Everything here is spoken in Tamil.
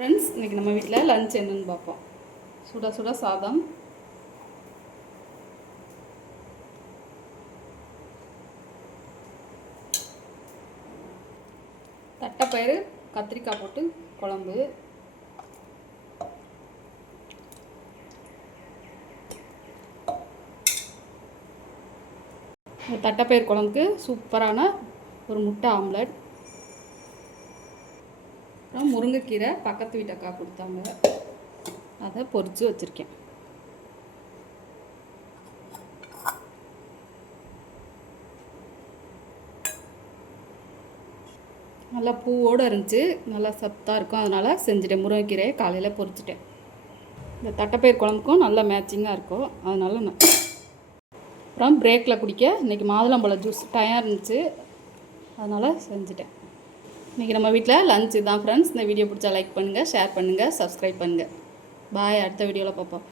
ஃப்ரெண்ட்ஸ், இன்றைக்கி நம்ம வீட்டில் லஞ்ச் என்னென்னு பார்ப்போம். சுட சுட சாதம், தட்டைப்பயிறு கத்திரிக்காய் போட்டு குழம்பு, தட்டைப்பயிறு குழம்புக்கு சூப்பரான ஒரு முட்டை ஆம்லெட், அப்புறம் முருங்கைக்கீரை பக்கத்து வீட்டக்கா கொடுத்தாங்க, அதை பொரித்து வச்சுருக்கேன். நல்லா பூவோடு இருந்துச்சு, நல்லா சத்தாக இருக்கும், அதனால் செஞ்சுட்டேன். முருங்கைக்கீரையை காலையில் பொரிச்சிட்டேன். இந்த தட்டைப்பயிர் குழம்புக்கும் நல்லா மேட்சிங்காக இருக்கும், அதனால் நான் அப்புறம் பிரேக்கில் குடிக்க இன்றைக்கி மாதுளம்பழம் ஜூஸ் டயம் இருந்துச்சு, அதனால் செஞ்சுட்டேன். இன்றைக்கி நம்ம வீட்டில் லஞ்ச் தான் ஃப்ரெண்ட்ஸ். இந்த வீடியோ பிடிச்சா லைக் பண்ணுங்கள், ஷேர் பண்ணுங்கள், சப்ஸ்கிரைப் பண்ணுங்கள். பாய். அடுத்த வீடியோவில் பார்ப்போம்.